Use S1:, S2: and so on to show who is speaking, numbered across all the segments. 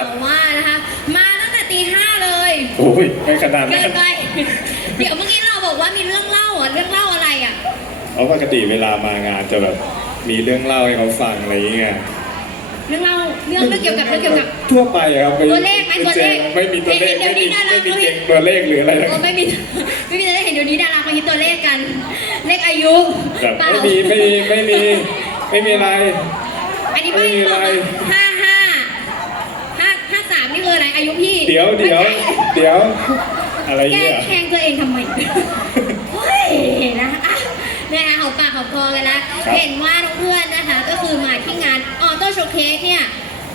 S1: แต่ว่านะคะ มาตั้งแต่ตีห้าเลย
S2: โอ้ยไม่ขนาด
S1: เกิ
S2: นั้น
S1: นไปเดี๋ยวเมื่อกี้เราบอกว่ามีเรื่องเล่าอะเรื่องเล่าอะไรอะ
S2: เพราะปกติเวลามางานจะแบบมีเรื่องเล่าให้เขาฟังอะไรอย่างเงี้ย
S1: เรื่องเล่าเรื่องเรื่องเกี่ยวกับเรื่องเกี่ยวกับ
S2: ทั่วไปอะครับ
S1: ตัวเลขไหมตัวเลข
S2: ไม่มีตัวเลข
S1: เห็
S2: ไม่
S1: นเดี๋
S2: มี
S1: ยวนี้ดารา
S2: ไม่มี
S1: เขาเห็
S2: เก่
S1: น
S2: งตัวเลขหรืออะไร
S1: โอ้ไม่มีไม่มีอะไรเห็นเดี๋ยวนี้ดาราเขาคิดตัวเลขกัน เลขอายุ
S2: แบบ
S1: เปล่า
S2: ไม่มีไม่มีไม่มีไม่มีอะไร
S1: อันนี้ไม่
S2: ไม่มี
S1: บอก
S2: อะไร
S1: ห้าห้าห้า ห้าสามนี่คืออะไรอายุพี่
S2: เดี๋ยวเดี๋ยว
S1: ไม่ใช่
S2: เดี๋ยว อะไร
S1: แกล้
S2: เงี้
S1: ง
S2: ย
S1: แทงตัวเองทำไมเฮ้ยนะอะเนี่ยนะหอมปากหอมคอกันแล้ว
S2: ครับ
S1: เห็นว่าน้องเพื่อนนะคะ ก็คือมาที่งานออโต้โชว์เคสเนี่ย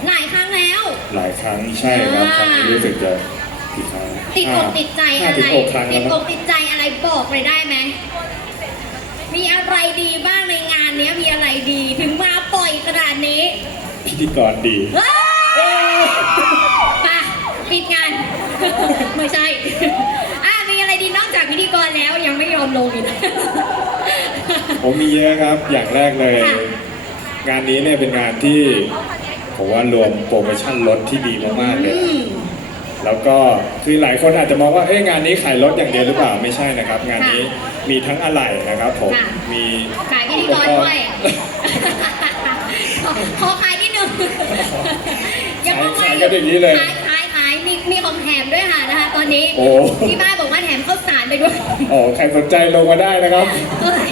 S1: หลายครั้งแล้ว
S2: หลายครั้งใช่ครับ
S1: อ่า
S2: ครั้งนี้รู้สึกจะกี่ครั้ง
S1: ติดอกติดใจ
S2: ห้า
S1: อะ
S2: ถึ
S1: ไรง
S2: หกครั้ง
S1: ติ
S2: แล้
S1: ด
S2: ว
S1: อ
S2: มั้
S1: ก
S2: ง
S1: ติดใจอะไรบอกเลยได้ไหม มีอะไรดีบ้างในงานเนี้ยมีอะไรดีถึงมาปล่อยขนาดนี้
S2: พิธีกรดี
S1: เฮ้ยไปปิดงาน ไม่ใช่ อะมีอะไรดีนอกจากพิธีกรแล้วยังไม่ยอมลงอีก
S2: ผมมีเยอะครับ อย่างแรกเลย
S1: ค่ะ
S2: งานนี้เนี่ยเป็นงานที่ผมว่ารวมโปรโมชั่นลดที่ดีมากๆเลย
S1: อืม
S2: แล้วก็คือหลายคนอาจจะมองว่าเอ้ยงานนี้ขายรถอย่างเดียวหรือเปล่าไม่ใช่นะครับ งานนี้มีทั้งอะไหล่นะครับผม
S1: ค่ะ
S2: มี
S1: ขายพิธีกรด้วยขอขอขายนิดนึงอย่าเพิ่ง
S2: ขายกันอย่างนี้เลย
S1: ขายขายขาย มีมีของแถมด้วยค่ะนะคะ ตอนนี้
S2: โอ้
S1: ที่บ้านบอกว่าแถมข้าวสารไปด้วย
S2: อ๋อใครสนใจลงมาได้นะครับ
S1: เอ้ย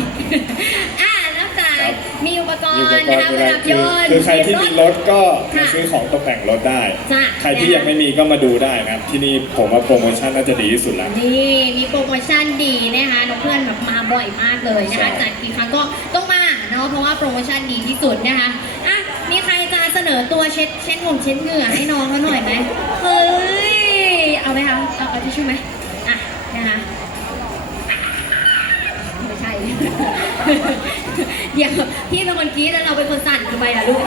S1: อ่านอกจาก
S2: ครับ
S1: มีอุปกร
S2: มีอุป
S1: ณ์
S2: ก
S1: นะ
S2: ร
S1: คะ
S2: ณ์
S1: ป
S2: อะไร
S1: ระดับย
S2: คือน
S1: ต์
S2: คือใครที่มีรถก็
S1: ค่ะ
S2: มาซื้อของตกแต่งรถได้
S1: จ้ะ
S2: ใครที่ยังไม่มีก็มาดูได้นะครับ ที่นี่ผมว่าโปรโมชั่นน่าจะดีที่สุดแล้ว
S1: นี่มีโปรโมชั่นดีนะคะน้องเพื่อนแบบมาบ่อยมากเลยนะคะ
S2: ใช่
S1: จัดกี่ครั้งก็ต้องมาเนาะเพราะว่าโปรโมชั่นดีที่สุดนะคะอะมีใครจะเสนอตัวเช็ดเช็ดงงเช็ดเหงื่อให้น้องเขาหน่อยไหมเฮ้ย เอาไหมคะเอาเอาทิชชู่ไหมอะนะคะไม่ใช่ เดี๋ยวพี่เป็นคนกรี๊ดแล้วเราเป็นคนสั่นทำไมล่ะลูก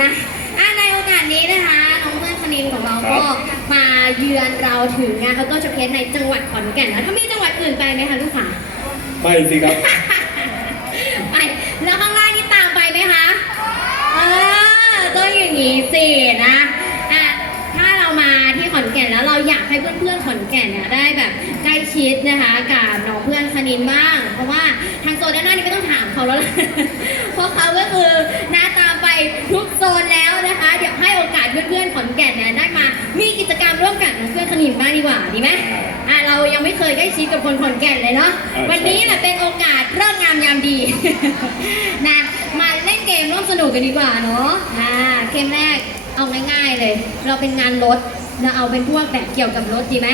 S1: นะอะในโอกาสนี้นะคะน้องเพื่อนคณินของเรา
S2: ครั
S1: ก็
S2: บ
S1: มาเยือนเราถึงงานเขาก็จะเพชในจังหวัดขอนแก่นแล้วถ้ามีจังหวัดอื่นไปไหมคะลูกค่ะ
S2: ไม่สิครับ
S1: ไปแล้วข้างล่างนี่ตามไปไหมคะเออต้องอย่างนี้สินะ อนแก่นแล้วเราอยากให้เพื่อนๆขอนแก่นเนี่ยได้แบบใกล้ชิดนะคะกับน้องเพื่อนคณินบ้าง เพราะว่าทางโซนด้านหน้านี่ไม่ต้องถามเขาแล้วล่ะเพราะเขาก็คือหน้าตาไปทุกโซนแล้วนะคะเดี๋ยวให้โอกาสเพื่อนๆขอนแก่นเนี่ยได้มา มีกิจกรรมร่วมกับน้องเพื่อนคณินบ้างดีกว่าดีไหมอะเรายังไม่เคยใกล้ชิดกับคนขอนแก่นเลยเนาะวันนี้แหละเป็นโอกาสเริ่มงามยามดีนะมาเล่นเกมร่วมสนุกกันดีกว่าเนาะอ่าเกมแรกเอาง่ายๆเลย เราเป็นงานรถ เราเอาเป็นพวกแบบเกี่ยวกับรถดีไหม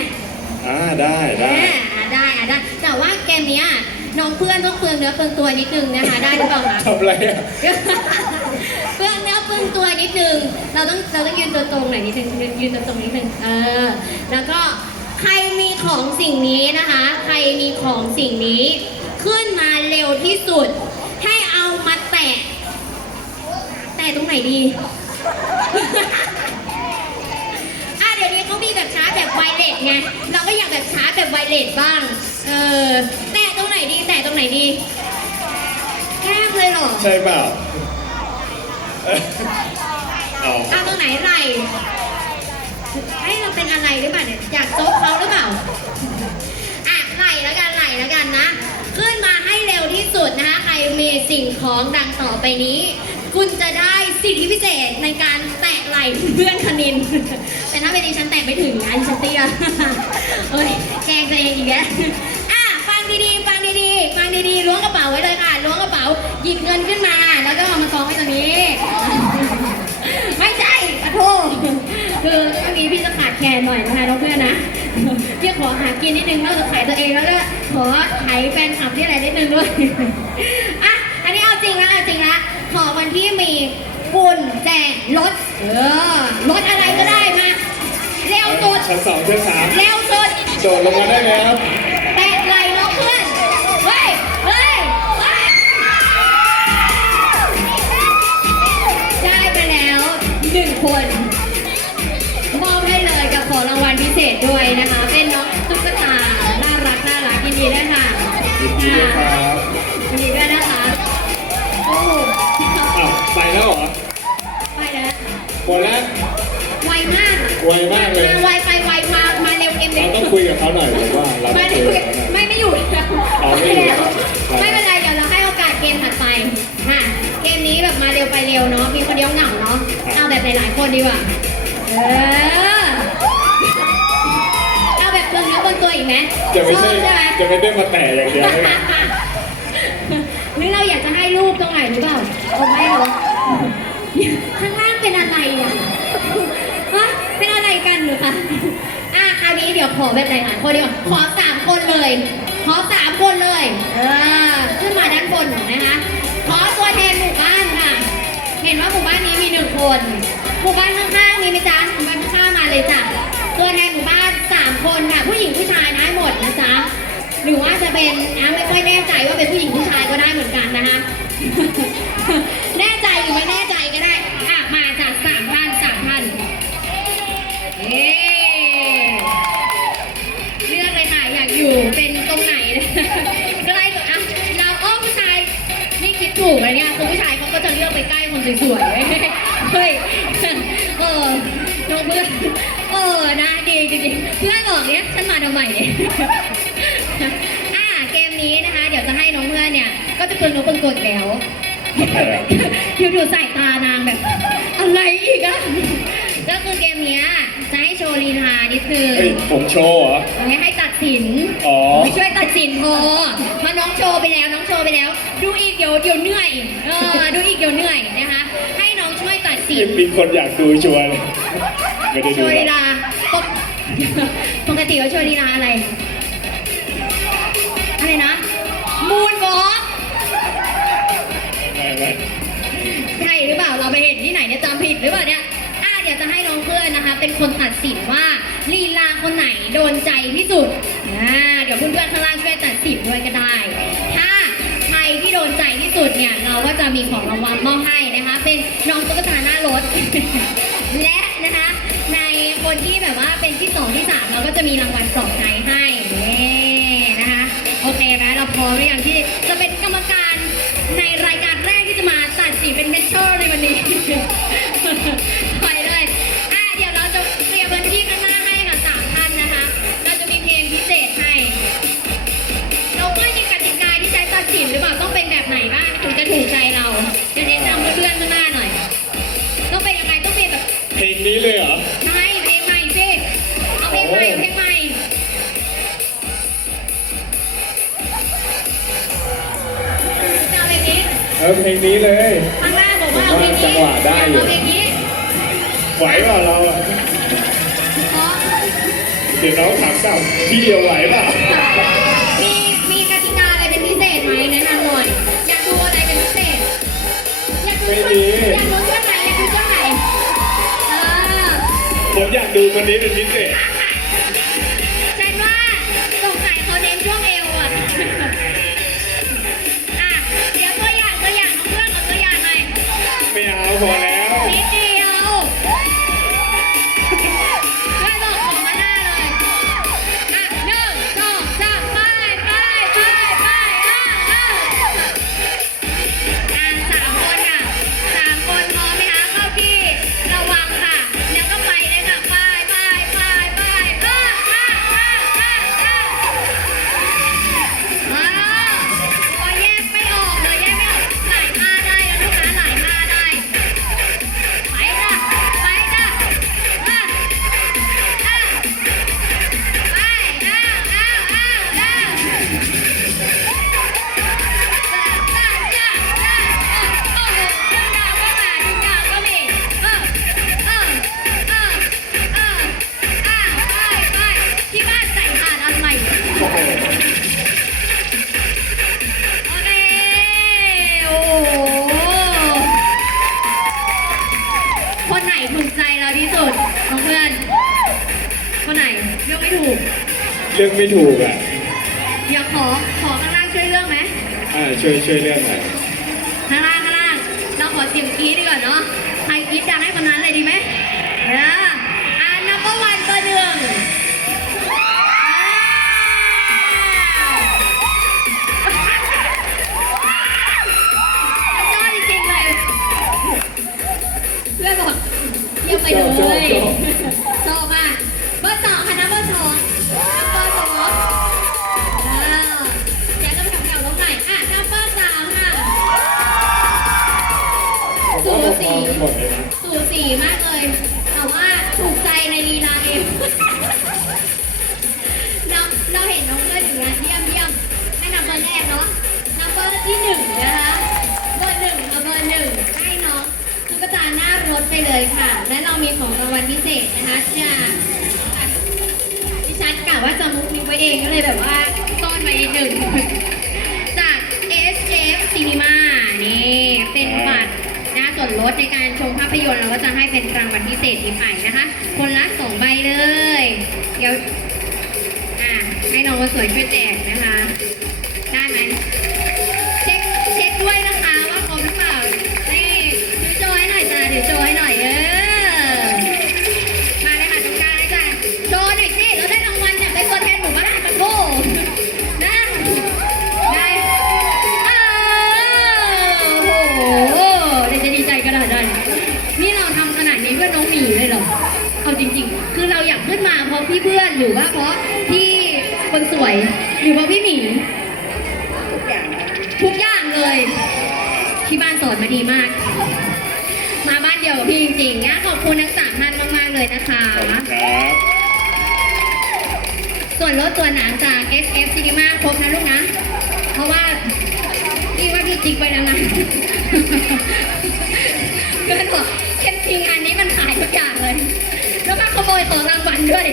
S2: อ่าได้ได้
S1: อ่าอ่าได้อ่าได้ แต่ว่าเกมเนี้ยน้องเพื่อนต้องเปลืองเนื้อเปลืองตัวนิดนึงนะคะได้หรือเปล่าคะ
S2: ทำอะไรอะ
S1: เปลืองเนื้อเปลืองตัวนิดนึง เราต้องเราต้องยืนตัวตรงหน่อยนิดนึงยืนยืนตัวตรงนิดนึง เออ แล้วก็ใครมีของสิ่งนี้นะคะ ใครมีของสิ่งนี้ ขึ้นมาเร็วที่สุด ให้เอามาแตะ แตะตรงไหนดีาร์จแบบไวเลสไง เราก็อยากแบบชาร์จแบบไวเลสบ้าง เออ แตะตรงไหนดี แตะตรงไหนดี แก้มเลยเหรอ
S2: ใช่เปล่าเอ้ยเอา
S1: เอาตรงไหนไหลให้เราเป็นอะไรหรือเปล่าเนี่ย อยากโจ๊กเขาหรือเปล่า อะไหลแล้วกันไหลแล้วกันนะ ขึ้นมาให้เร็วที่สุดนะคะ ใครมีสิ่งของดังต่อไปนี้ คุณจะได้ สิทธิพิเศษในการแตะไหล่เพื่อนคณิน แต่ถ้าเป็นดิฉันแตะไม่ถึงนะดิฉันเตี้ยเฮ้ยแกงตัวเองอีกแล้วอะฟังดีๆฟังดีๆฟังดีๆล้วงกระเป๋าไว้เลยค่ะล้วงกระเป๋าหยิบเงินขึ้นมา แล้วก็เอามากองไว้ตรงนี้ ไม่ใช่ขอโทษคือช่วงนี้พี่จะขาดแคลนหน่อยนะคะน้องเพื่อนนะพี่ขอหากินนิดนึงนอกจากขายตัวเองแล้วก็ขอขายแฟนคลับที่อะไรนิดนึงด้วยอะอันนี้เอาจริงแล้วเอาจริงแล้วขอวันที่มี กุญแจรถเออรถอะไรก็ได้มา เร็วสุด
S2: ชั้นสองชั้นสาม
S1: เร็วสุด
S2: โดดลงมาได้เลยครับ
S1: แตะไหล่น้องเพื่อน เฮ้ย เฮ้ยเฮ้ยได้ไปแล้วหนึ่งคน มอบให้เลยกับของรางวัลพิเศษด้วยนะคะ เป็นน้องตุ๊กตา น่ารัก น่ารักยินดีด้วยค่ะ
S2: ยินดีด้วยครับ
S1: ยินดีด้วยนะคะ โอ้โห
S2: อ้าวไปแล้วเหรอ
S1: ไปแล้ว
S2: หมดแล้ว
S1: ไวม
S2: ไวมากเลย
S1: มาไวไปไวมามาเร็วเกม
S2: เรา
S1: เร็ว
S2: ต้องคุยกับเขาหน่อยผมว่าเราต้
S1: ไม่
S2: อง
S1: ได้
S2: คุย
S1: คุย
S2: กับเขาหน่อย
S1: ไม่ไม่อยู่แล้ว
S2: อ๋อไม่อยู่แล้ว
S1: ไม่เป็นไรเดี๋ยวเราให้โอกาสเกมถัดไปค่ะเกมนี้แบบมาเร็วไปเร็วเนาะมีคนเดียวเหงาเนาะเอาแบบหลายๆคนดีกว่าเออเอาแบบเพิ่มเนื้อบนตัวอีกไหม
S2: จะไม่
S1: ช
S2: ใช่
S1: อบใช่ไหม
S2: จะไม่ได้มาแต่อย่างเดียวใช่ไหม
S1: หรือเราอยากจะให้รูปตรงไหนหรือเปล่าเอาไม่หรอข้างล่างเป็นอะไรอะฮะเป็นอะไรกันหรือคะอะคราวนี้เดี๋ยว ขอแบบไหลายๆคนดีกว่าขอสามคนเลย ขอสามคนเลย เออขึ้นมาด้านบนนะคะ ขอตัวแทนหมู่บ้านค่ะ เห็นว่าหมู่บ้านนี้มีหนึ่งคน หมู่บ้านข้างๆมีไหมจ๊ะหมู่บ้านข้างๆมาเลยจ้ะ ตัวแทนหมู่บ้านสามคนค่ะ ผู้หญิงผู้ชายได้หมดนะจ๊ะ หรือว่าจะเป็นอะไม่ค่อยแน่ใจว่าเป็นผู้หญิงผู้ชายก็ได้เหมือนกันนะคะ แน่ใจหรือไม่แน่ใจก็ได้ อะ ถูกเลยเนี่ยคุณผู้ชายเขาก็จะเลือกไปใกล้คนสวยๆเฮ้ยเออน้องเพื่อนเออนะดีจริงๆเพื่อนบอกเนี่ยฉันมาทำไมเนี่ยอะเกมนี้นะคะ เดี๋ยวจะให้น้องเพื่อนเนี่ย ก็จะเพิ่งรู้เพิ่งกดแล้วคิวดูสายตานางแบบ อะไรอีกอะก็คือเกมเนี้ยจะให้โชว์ลีลานิดนึง
S2: เฮ้ยผมโชว์เหรอ
S1: ไม่ให้ตัด สิน
S2: อ๋อ
S1: ไม่ช่วยตัดสินโอมาน้องโชว์ไปแล้วน้องโชว์ไปแล้ว ดูอีกเดี๋ยวเดี๋ยวเหนื่อยเออดูอีกเดี๋ยวเหนื่อยนะคะ ให้น้องช่วยตัดสิน
S2: มีคนอยากดูชัวร์เลยไม่ได้
S1: โช
S2: ดู
S1: ว์
S2: หร
S1: ลี
S2: อก
S1: ลาปกปกติเขาโชว์ลีลาอะไร อะไรนะ มูนวอล์ก
S2: ไม่ไม่
S1: ใช่หรือเปล่าเราไปเห็นที่ไหนเนี่ยจำผิดหรือเปล่าเนี่ยอะเดี๋ยวจะให้น้องเพื่อนนะคะ เป็นคนตัดสินว่าลีลา คนไหนโดนใจที่สุดอ่าเดี๋ยวเพื่อนๆข้างล่างช่วยตัดสินด้วยก็ได้ ถ้าใครที่โดนใจที่สุดเนี่ยเราก็จะมีของรางวัลมอบให้นะคะ เป็นน้องตุ๊กตาหน้ารถ และนะคะ ในคนที่แบบว่าเป็นที่สองที่สามเราก็จะมีรางวัลปลอบใจให้นี่นะคะโอเคไหมเราพร้อมหรือยังที่จะเป็นกรรมการในรายการแรกที่จะมาตัดสินเป็นเมนเทอร์ในวันนี้ นี้เลยเห
S2: รอ
S1: ใช่เพลงใหม่สิเอาเพลงใหม่เอาเพลงใหม่จะเอาเพลงนี้
S2: เออเพลงนี้เลย
S1: ข้างหน้าบอกว่าเอาเพลงนี้
S2: จังหวะได้อยู่
S1: เอาเพลงนี้
S2: ไหวเปล่าเราอะ
S1: เพราะ
S2: เดี๋ยวน้องถามกลับพี่เดียวไหวเปล่า
S1: มีมีกติกาอะไรเป็นพิเศษไหมแนะนำหน่อยอยากดูอะไรเป็นพิเศษอยากดู
S2: ไม่
S1: ช่ว
S2: มี
S1: อยากดู
S2: ผมอยากดูคนนี้เป็นพิเศษ ไม่
S1: ถูกอะเดี๋ยวขอขอข้างล่างช่วยเลือกไหม
S2: อ่าช่วยช่วยเรื่องหน่อย
S1: องก็เลยแบบว่าต้อนมาอีกหนึ่งจาก SF Cinema นี่เป็นบัตรนะส่วนลดในการชมภาพยนตร์เราก็จะให้เป็นรางวัลพิเศษที่ไปนะคะ คนละสองใบเลย เดี๋ยวอะให้น้องคนสวยช่วยแจก ขึ้นมาเพราะพี่เพื่อนหรือว่าเพราะพี่คนสวย หรือเพราะพี่หมีทุกอย่างเลยที่บ้านสอนมาดีมาก มาบ้านเดียวกับพี่จริงๆนะขอบคุณทั้งสามท่านมากๆเลยนะคะ
S2: ขอบคุณครับ
S1: ส่วนรถตัวหนังจาก SF Cinema ครบนะลูกนะ เพราะว่าพี่ว่าพี่จิ๊กไปแล้วนะเพื่อนบอกเอ็มทีงานนี้ โมยของรางวัลด้วย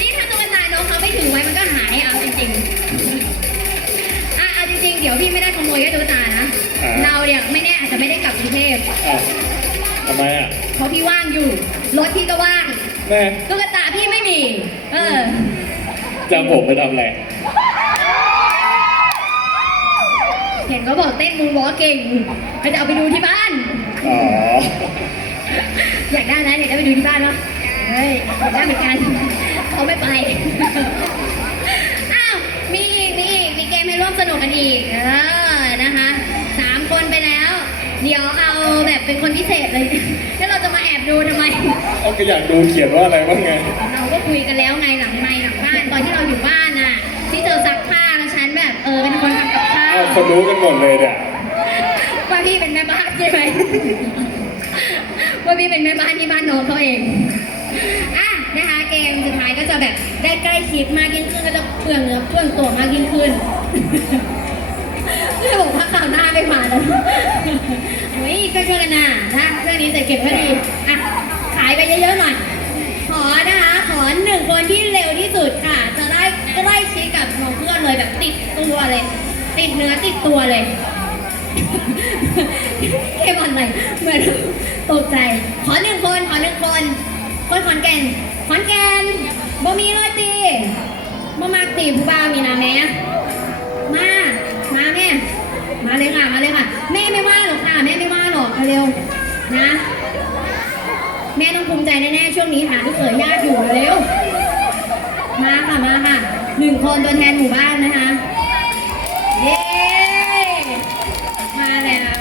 S1: นี่ถ้าตัวตายน้องเขาไม่ถือไว้มันก็หายเอาจริงๆอะเอาจริงๆ เดี๋ยวพี่ไม่ได้ขโมยแค่ตุ๊กตานะเราเนี่ยไม่แน่อาจจะไม่ได้กลับกรุงเทพ
S2: อะทำไมอะ
S1: เพราะพี่ว่างอยู่ รถพี่ก็ว่าง
S2: แม่
S1: ตุ๊กตาพี่ไม่มี เออ
S2: จะเอาผมไปทำอะไร
S1: เห็นเขาบอกเต้นมูนวอล์กเก่งก็จะเอาไปดูที่บ้าน
S2: อ๋อ
S1: อยากได้นะอยากได้ไปดูที่บ้านปะเฮ้ยอยากได้เหมือนกันเขาไม่ไป อ้าว มีอีก มีอีก มีเกมให้ร่วมสนุกกันอีก เออ นะคะสามคนไปแล้ว เดี๋ยวเอาแบบเป็นคนพิเศษเลย แล้วเราจะมาแอบดูทำไม
S2: เอาก็อยากดูเขียนว่าอะไรบ้างไง
S1: เราก็คุยกันแล้วไงหลังไมค์หลังบ้านตอนที่เราอยู่บ้านน่ะ ที่เธอซักผ้าแล้วฉันแบบเออเป็นคนทำกับข้าว
S2: เอาคนรู้กันหมดเลยเนี่ย
S1: ว่าพี่เป็นแม่บ้านใช่ไหม ว่าพี่เป็นแม่บ้านที่บ้านน้องเขาเองอะนะคะเกมสุดท้ายก็จะแบบได้ใกล้ชิดมากยิ่งขึ้นก็จะเปลืองเนื้อเปลืองตัวมากยิ่งขึ้นเลยบอกว่าข่าวหน้าไม่มาแล้วเฮ้ยช่วยกันนะนะเรื่องนี้ใส่เก็บไว้ดีอะขายไปเยอะๆหน่อยขอนะคะขอหนึ่งคนที่เร็วที่สุดค่ะ จะได้ใกล้ชิดกับน้องเพื่อนเลยแบบติดตัวเลย ติดเนื้อติดตัวเลย เกมอะไรเหมือนตกใจ ขอหนึ่งคน ขอหนึ่งคน คนขอนแก่น ขอนแก่นบ่มีเลยตีบ่มากตีผู้บ่าวมีนะแม่มา มาแม่ มาเลยค่ะ มาเลยค่ะ แม่ไม่ว่าหรอกค่ะ แม่ไม่ว่าหรอกเอาเร็วนะ แม่ต้องภูมิใจแน่ๆช่วงนี้หาที่เขยยากอยู่เร็ว มาค่ะ มาค่ะ หนึ่งคนตัวแทนหมู่บ้านนะคะ เย้ มาแล้ว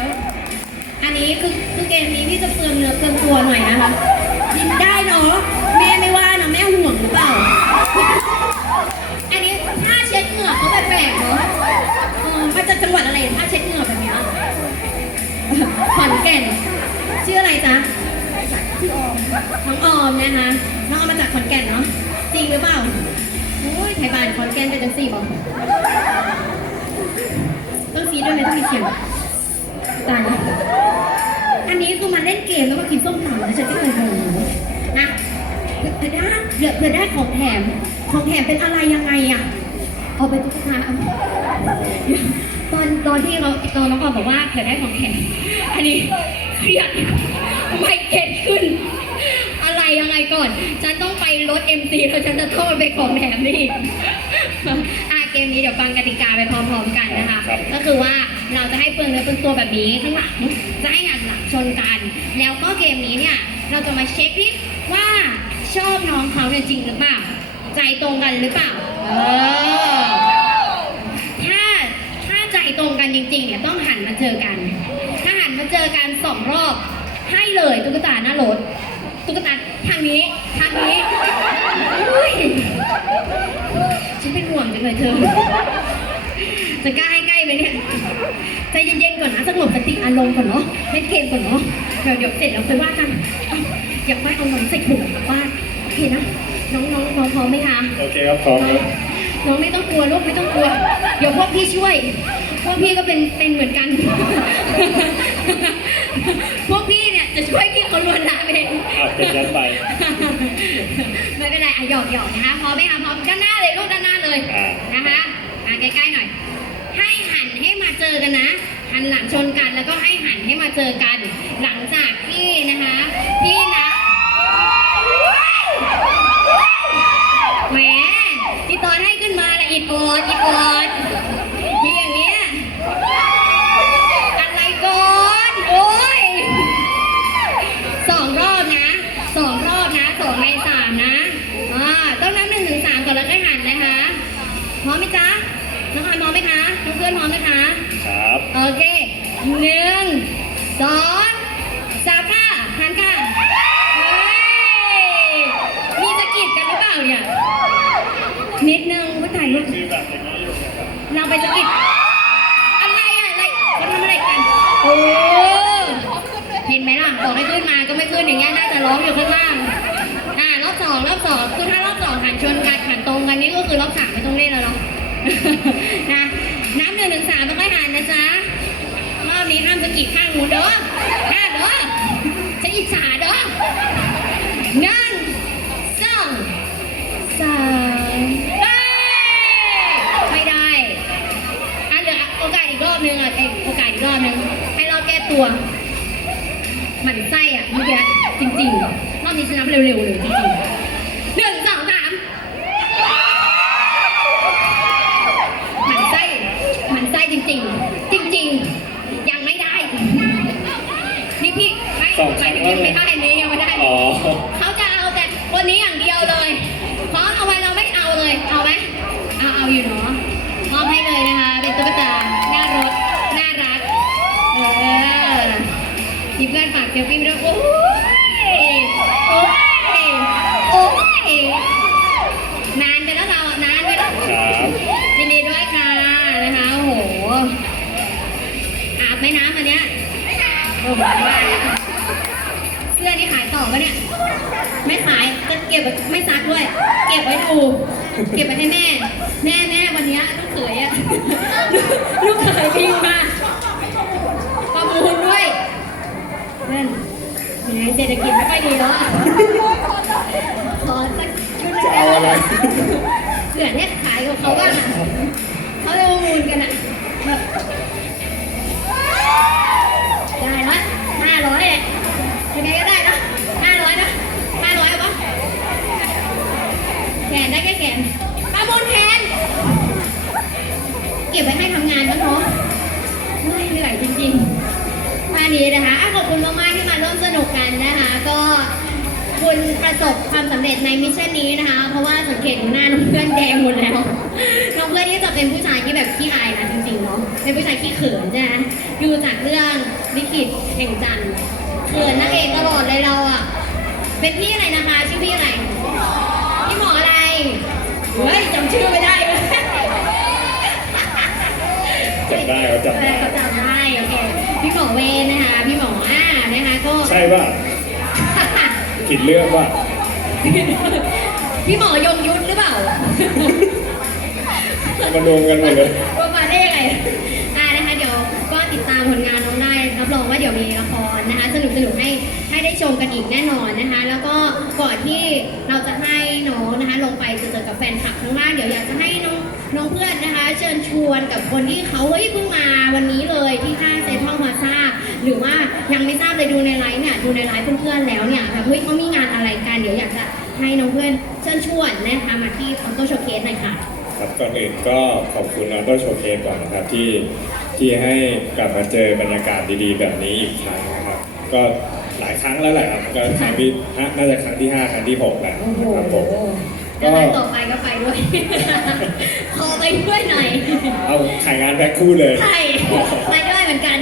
S1: อันนี้คือคือ เกมนี้พี่จะเปลืองเนื้อเปลืองตัวหน่อยนะคะยินได้เนาะแม่ไม่ว่านะแม่ห่วงหรือเปล่า อันนี้ผ้าเช็ดเหงื่อเขาแปลกๆเนาะเออมาจากจังหวัดอะไรผ้าเช็ดเหงื่อแบบเนี้ยขอนแก่นชื่ออะไรจ๊ะชื่อออมน้องออมนะคะน้องออมมาจากขอนแก่นเนาะจริงหรือเปล่าโอ้ยไทยบ้านขอนแก่นเป็นจังสี่บอกต้องซีด้วยไหมต้องมีเสียงตายแล้วอันนี้คือมาเล่นเกมแล้วมากิ นส้มตำนะฉันไม่เคยดูนะเผื่อได้เผื่อเผื่อได้ของแถม ของแถมเป็นอะไรยังไงอะเอาไปตุ๊กตาเอาตอนตอนที่เราตอนน้องออมบอกว่าเผื่อได้ของแถม อันนี้เครียดไม่เก็ตขึ้น อะไรยังไงก่อน ฉันต้องไปรถ MC แล้วฉันจะโทษไปของแถมนี่อีกอะเกมนี้เดี๋ยวฟังกติกาไปพร้อมๆกันนะคะ
S2: ครับ
S1: ก็คือว่า เราจะให้เปลืองเนื้อเปลืองตัวแบบนี้ข้างหลังจะให้หันหลังชนกัน แล้วก็เกมนี้เนี่ยเราจะมาเช็คดิว่าชอบน้องเขาเนี่ยจริงหรือเปล่า ใจตรงกันหรือเปล่าเออถ้าถ้าใจตรงกันจริงๆเนี่ยต้องหันมาเจอกัน ถ้าหันมาเจอกันสองรอบ ให้เลยตุ๊กตาหน้ารถตุ๊กตาทางนี้ทางนี้ฉันเป็นห่วงจังเลยเธอ จะกล้าให้ ไหมเนี่ยใจเย็นๆก่อนนะสงบสติอารมณ์ก่อนเนาะเล่นเกมก่อนเนาะเดี๋ยวเดี๋ยวเสร็จแล้วไปว่ากันเอาอยากไปเอาหนมใส่ถุงกลับบ้านโอเคนะน้องๆน้องพร้อมไหมคะ
S2: โอเคครับพร้อมครับ
S1: น้องไม่ต้องกลัวลูกไม่ต้องกลัว เดี๋ยวพวกพี่ช่วย พวกพี่ก็เป็นเป็นเหมือนกัน พวกพี่เนี่ยจะช่วยพี่เขาลวนลามเอง
S2: อะเป็นยันไป
S1: ไม่เป็นไรอะหยอกหยอกนะคะพร้อมไหมคะพร้อมด้านหน้าเลยลูกด้านหน้าเลย
S2: อ่า
S1: นะคะมาใกล้ๆหน่อย ให้หันให้มาเจอกันนะหันหลังชนกันแล้วก็ให้หันให้มาเจอกัน หลังจากที่นะคะพี่นะแหมพี่ตอนให้ขึ้นมาละอิดโอดอิดโอด คะน้องเพื่อนพร้อมไหมคะ
S2: ครับ
S1: โอเคหนึ่งสองสามค่ะหันค่ะเฮ้ยมีสะกิดกันหรือเปล่าเนี่ยนิดนึงผู้ถ่ายรูป
S2: คือแบบอย่างนี้อยู่นะครับ
S1: เราไปสะกิดอะไรอะอะไรเขาทำอะไรกันโอ้เห็นไหมล่ะบอกให้ขึ้นมาก็ไม่ขึ้นอย่างเงี้ยน่าจะร้องอยู่ข้างล่างอ่ารอบสองรอบสองคือถ้ารอบสองหันชนกันหันตรงกันนี่ก็คือรอบสามไม่ต้องเล่นแล้วเนาะนะน้ำหนึ่งถึงสามไม่ค่อยหันนะจ๊ะ ร อบนี้ห้ามสะกิดข้างหูเด้อห้าเด้อฉันอิจฉาเด้อหนึ่งสองสามเอ้ยไม่ได้อะเหลือโอกาสอีกรอบนึงอะเองโอกาสอีกรอบนึง ให้รอบแก้ตัวหมันไส้อะเมื่อกี้จริงๆรอบนี้ฉันนับเร็วๆเลยจริงๆ สองห
S2: ครั้
S1: มาย
S2: ง
S1: ถึงยังไม่ได้นี้ยังไม่ได้
S2: อ๋อ
S1: เขาจะเอาแต่คนนี้อย่างเดียวเลยเพราะเอาไว้เราไม่เอาเลย เอาไหมเอาเอาอยู่เนาะมอบให้เลยนะคะ เป็นตุ๊กตาหน้ารถน่ารัก เออมีเพื่อนฝากเซลฟี่มาด้วยโอ้ยโอ้ยโอ้ยนานไปแล้วเราอะนานไปแล้ว
S2: ครับ
S1: ยินดีด้วยค่ะนะคะโอ้โหอาบไหมน้ำอันเนี้ยโอ้โห เสื้อนี่ขายต่อปะเนี่ย ไม่ขายจะเก็บไว้ไม่ซักด้วย เก็บไว้ดู เก็บไว้ให้แม่ แม่แม่วันเนี้ยลูกเขยอะลูกเขยพิงมาประมูลด้วยเพื่อนแหมเศรษฐกิจไม่ค่อยดีแล้วอะขอสักชุดหนึ่ง
S2: จะเอาอะไร
S1: เผื่อเนี่ยขายกับเขาบ้างอะเขาจะประมูลกันอะแบบได้ละห้าร้อยเลย นได้แค่แขนประมูลแขนเก็บไว้ให้ทำงานบ้งเนาะไม่เหนื่อยจริงๆท่านี้นะคะขอบคุณมากๆที่มาร่วมสนุกกันนะคะ ก็คุณประสบความสำเร็จในมิชชั่นนี้นะคะ เพราะว่าสังเกตหน้าน้องเพื่อนแดงหมดแล้ว น้องเพื่อนนี่จะเป็นผู้ชายที่แบบขี้อายนะจริงๆเนาะ เป็นผู้ชายขี้เขินใช่ไหมดูจากเรื่องลิขิตแห่งจันทร์เขินนักเอกตลอดเลยเราอะ เป็นพี่อะไรนะคะ ชื่อพี่อะไร เฮ้ยจำชื่อไม่ได้เลย
S2: จำได้เขาจำได้
S1: เขาจำได้โอเคพี่หมอเวนนะคะ พี่หมออ่านะคะก็
S2: ใช่ป่ะผิดเรื่องป่ะ
S1: พี่หมอยงยุทธหรือเปล่า
S2: มารวมกันหมดเลย
S1: ว่ามาได้ยังไงอ่านะคะเดี๋ยวก็ติดตามผลงานน้องได้รับรองว่าเดี๋ยวมีละครนะคะ สนุกสนุกให้ให้ได้ชมกันอีกแน่นอนนะคะ แล้วก็ก่อนที่เราจะให้ นะคะลงไปเจอกับแฟนคลับข้างล่างเดี๋ยวอยากจะให้น้องน้องเพื่อนนะคะ เชิญชวนกับคนที่เขาเฮ้ยเพิ่งมาวันนี้เลยที่ห้าเซ็นทรัลพาซาหรือว่ายังไม่ทราบเลยดูในไลฟ์เนี่ยดูในไลฟ์เพื่อนๆแล้วเนี่ยแบบเฮ้ยเขามีงานอะไรกันเดี๋ยวอยากจะให้น้องเพื่อนเชิญชวนนะคะมาที่คอโตโชว์เคสหน่อยค่ะ
S2: ครับก่อนอื่นก็ขอบคุณออโต้โชว์เคสก่อนนะครับที่ที่ให้กลับมาเจอบรรยากาศดีๆ แบบนี้อีกครั้งนะครับ ก็ หลายครั้งแล้วแหละครับก็ครั้งที่ห้าน่าจะครั้งที่ห้าครั้งที่หกแล้ว
S1: โอ้โห
S2: นะครับผม ก็
S1: แล้วต่อไปก็ไปด้วย ขอไปด้วยหน่อย
S2: เอาถ่ายงานแพ็คคู่เลย
S1: ใช่ไปด้วยเหมือนกัน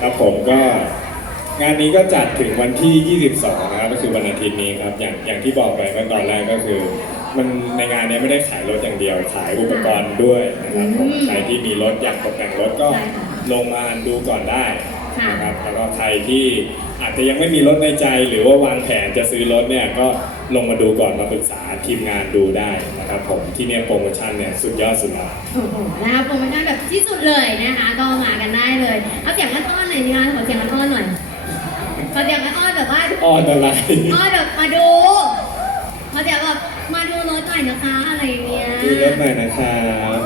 S2: ครับผมก็ งานนี้ก็จัดถึงวันที่ 22 นะครับ ก็คือวันอาทิตย์นี้ครับ อย่างอย่างที่บอกไปเมื่อตอนแรกก็คือ มันในงานนี้ไม่ได้ขายรถอย่างเดียว ขายอุปกรณ์ด้วยนะครับผม
S1: อืม
S2: ใครที่มีรถอยากตกแต่งรถก็
S1: ใช่ค่ะ
S2: ลงมาดูก่อนได้ นะครับแล้วก็ใครที่อาจจะยังไม่มีรถในใจ หรือว่าวางแผนจะซื้อรถเนี่ยก็ลงมาดูก่อนมาปรึกษาทีมงานดูได้นะครับผมที่เนี่ยโปรโมชั่นเนี่ยสุดยอดสุดละ
S1: โอ้โหนะคะโปรโมชั่นแบบที่สุดเลยนะคะ ก็มากันได้เลยเอาเสียงอ้อนๆหน่อยนะคะขอเสียงอ้อนๆหน่อยขอเสียงอ้อนๆแบบว่า
S2: อ้อนอะไร
S1: อ้อนแบบมาดูขอเสียงแบบมาดูรถหน่อยนะคะอะไรอย่างเงี้ย
S2: ดูรถหน่อยนะครับ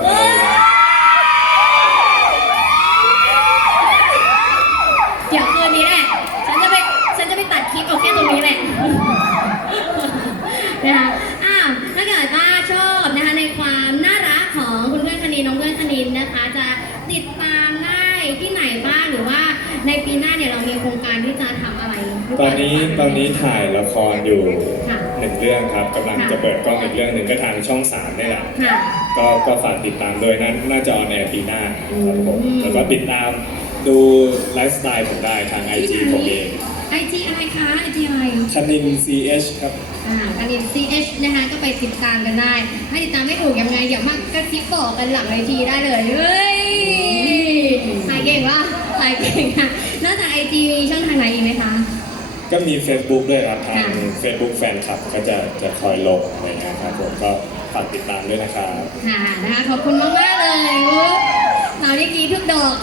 S1: เดี๋ยวคืนนี้แหละ ฉันจะไป ฉันจะไปตัดคลิปเอาแค่ตรงนี้แหละ นะคะอ้าวถ้าเกิดว่าชอบนะคะในความน่ารักของคุณเพื่อนคณินน้องเพื่อนคณินนะคะ จะติดตามได้ที่ไหนบ้างหรือว่าในปีหน้าเนี่ยเรามีโครงการที่จะทำ อะไรหรืเป
S2: ตอ
S1: ล่าน
S2: นี้ตอนนี้ถ่ายละครอยู่
S1: ค่ะ
S2: หนึ่งเรื่องครับกำลัง
S1: ค่ะ
S2: จะเปิดกล้องอีกเรื่องหนึ่งก็ทางช่องสามนี่แหละ
S1: ค่ะ
S2: ก็ก็ฝากติดตามด้วยน่าน่าจะออนแอร์ปีหน้าครับผม
S1: อืม
S2: แล้วก็ติดตามดูไลฟ์สไตล์ผมได้ทาง IG ผมเอง
S1: ไอจีอะไรคะไอจีอะไร
S2: คณิน CH ครับ
S1: อ่าการเรียน CH นะคะก็ไปติดตามกันได้ ถ้าติดตามไม่ถูกยังไง เดี๋ยวมากระซิบบอกกันหลังเวทีได้เลย เฮ้ยสายเก่งวะสายเก่งอะนอกจากไอจีมีช่องทางไหนอีกไหมคะ
S2: ก็มี Facebook ด้วยครับทาง
S1: ค่ะ
S2: Facebook แฟนคลับก็จะจะคอยลงอะไรเงี้ยครับผมก็ฝากติดตามด้วยนะครับ
S1: ค่ะนะคะขอบคุณมากมากๆเลยวุ้ยเราได้กรีดทุกดอก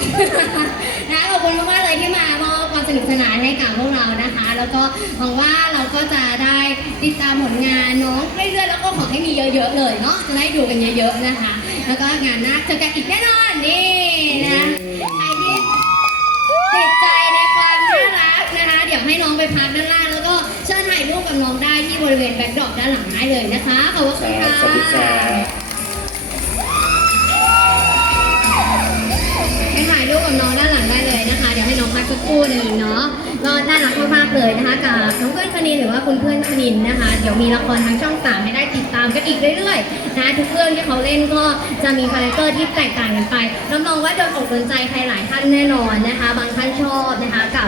S1: นะคะขอบคุณมากมากๆเลยที่มามอบความสนุกสนานให้กับพวกเรานะคะ แล้วก็หวังว่าเราก็จะได้ติดตามผลงานน้องเรื่อยๆแล้วก็ขอให้มีเยอะๆเลยเนาะจะได้ดูกันเยอะๆนะคะ แล้วก็งานหน้าเจอกันอีกแน่นอนนี่นะใครที่ติดใจ เดี๋ยวให้น้องไปพักด้านล่างแล้วก็เชิญถ่ายรูปกับน้องได้ที่บริเวณแบ็คดรอปด้านหลังได้เลยนะคะ ขอบคุณ
S2: ค่ะ ขอบคุณครั
S1: เดี๋ยวให้น้องพักสักครู่หนึ่งเนาะก็น่ารักมากๆเลยนะคะกับน้องเพื่อนคณินหรือว่าคุณเพื่อนคณินนะคะ เดี๋ยวมีละครทางช่องสามให้ได้ติดตามกันอีกเรื่อยๆนะทุกเรื่องที่เขาเล่นก็จะมีคาแรคเตอร์ที่แตกต่างกันไปรับรองว่าโดนอกโดนใจใครหลายท่านแน่นอนนะคะ บางท่านชอบนะคะกับ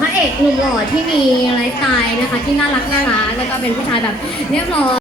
S1: พระเอกหนุ่มหล่อที่มีไลฟ์สไตล์นะคะ ที่น่ารักน่ารักแล้วก็เป็นผู้ชายแบบเรียบร้อย